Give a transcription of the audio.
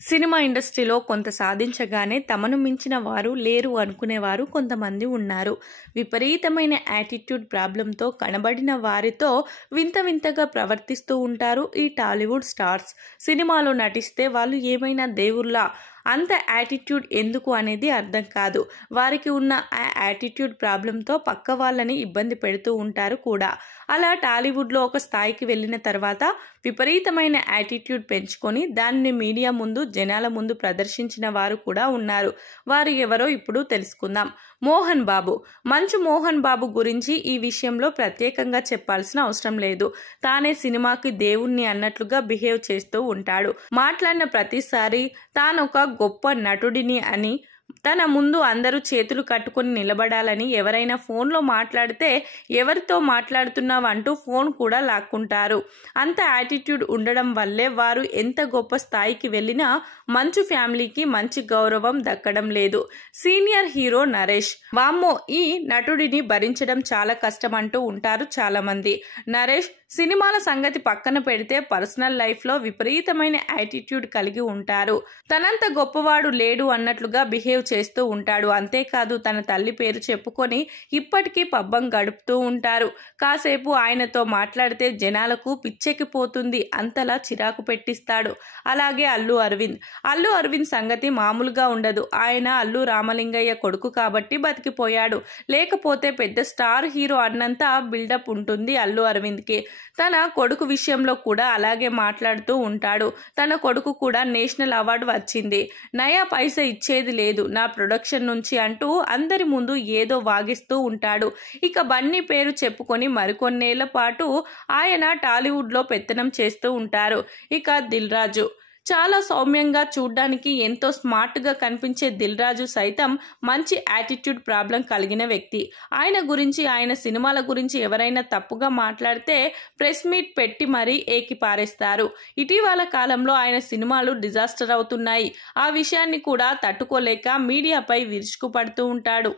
Cinema ఇండస్ట్రీలో కొంత సాధించగానే తమను మించిన వారు లేరు అనుకునేవారు కొంతమంది ఉన్నారు. విపరీతమైన యాటిట్యూడ్ ప్రాబ్లంతో కనబడిన వారితో వింత వింతగా ప్రవర్తిస్తూ ఉంటారు ఈ టాలీవుడ్ స్టార్స్. సినిమాలో నటిస్తే వాళ్ళు ఏమైనా దేవుళ్ళ, అంత యాటిట్యూడ్ ఎందుకు అనేది అర్థం కాదు. వారికి ఉన్న ఆ యాటిట్యూడ్ ప్రాబ్లంతో పక్క వాళ్ళని ఇబ్బంది పెడుతూ ఉంటారు కూడా. అలా టాలీవుడ్లో ఒక స్థాయికి వెళ్ళిన తర్వాత విపరీతమైన యాటిట్యూడ్ పెంచుకొని దాన్ని మీడియా ముందు, జనాల ముందు ప్రదర్శించిన వారు కూడా ఉన్నారు. వారు ఎవరో ఇప్పుడు తెలుసుకుందాం. మోహన్ బాబు. మంచు మోహన్ బాబు గురించి ఈ విషయంలో ప్రత్యేకంగా చెప్పాల్సిన అవసరం లేదు. తానే సినిమాకి దేవుణ్ణి అన్నట్లుగా బిహేవ్ చేస్తూ ఉంటాడు. మాట్లాడిన ప్రతిసారి తానొక గొప్ప నటుడిని అని, తన ముందు అందరూ చేతులు కట్టుకొని నిలబడాలని, ఎవరైనా ఫోన్లో మాట్లాడితే ఎవరితో మాట్లాడుతున్నావు అంటూ ఫోన్ కూడా లాక్కుంటారు. అంత యాటిట్యూడ్ ఉండడం వల్లే వారు ఎంత గొప్ప స్థాయికి వెళ్ళినా మంచు ఫ్యామిలీకి మంచి గౌరవం దక్కడం లేదు. Senior hero Naresh. వామ్మో, ఈ నటుడిని భరించడం చాలా కష్టం అంటూ ఉంటారు చాలా మంది. నరేష్ సినిమాల సంగతి పక్కన పెడితే పర్సనల్ లైఫ్లో విపరీతమైన యాటిట్యూడ్ కలిగి ఉంటారు. తనంత గొప్పవాడు లేడు అన్నట్లుగా బిహేవ్ చేస్తూ ఉంటాడు. అంతేకాదు తన తల్లి పేరు చెప్పుకొని ఇప్పటికీ పబ్బం గడుపుతూ ఉంటారు. కాసేపు ఆయనతో మాట్లాడితే జనాలకు పిచ్చెక్కిపోతుంది, అంతలా చిరాకు పెట్టిస్తాడు. అలాగే అల్లు అరవింద్ సంగతి మామూలుగా ఉండదు. ఆయన అల్లు రామలింగయ్య కొడుకు కాబట్టి బతికిపోయాడు. లేకపోతే పెద్ద స్టార్ హీరో అన్నంత బిల్డప్ ఉంటుంది అల్లు అరవింద్కి. తన కొడుకు విషయంలో కూడా అలాగే మాట్లాడుతూ ఉంటాడు. తన కొడుకు కూడా నేషనల్ అవార్డు వచ్చింది, నయా పైసా ఇచ్చేది లేదు నా ప్రొడక్షన్ నుంచి అంటూ అందరి ముందు ఏదో వాగిస్తూ ఉంటాడు. ఇక బన్నీ పేరు చెప్పుకొని మరికొన్నేళ్ల పాటు ఆయన టాలీవుడ్లో పెత్తనం చేస్తూ ఉంటారు. ఇక దిల్ రాజు. చాలా సౌమ్యంగా, చూడ్డానికి ఎంతో స్మార్ట్గా కనిపించే దిల్ రాజు సైతం మంచి యాటిట్యూడ్ ప్రాబ్లం కలిగిన వ్యక్తి. ఆయన గురించి, ఆయన సినిమాల గురించి ఎవరైనా తప్పుగా మాట్లాడితే ప్రెస్ మీట్ పెట్టి మరీ ఏకిపారేస్తారు. ఇటీవల కాలంలో ఆయన సినిమాలు డిజాస్టర్ అవుతున్నాయి. ఆ విషయాన్ని కూడా తట్టుకోలేక మీడియాపై విరుచుకుపడుతూ ఉంటాడు.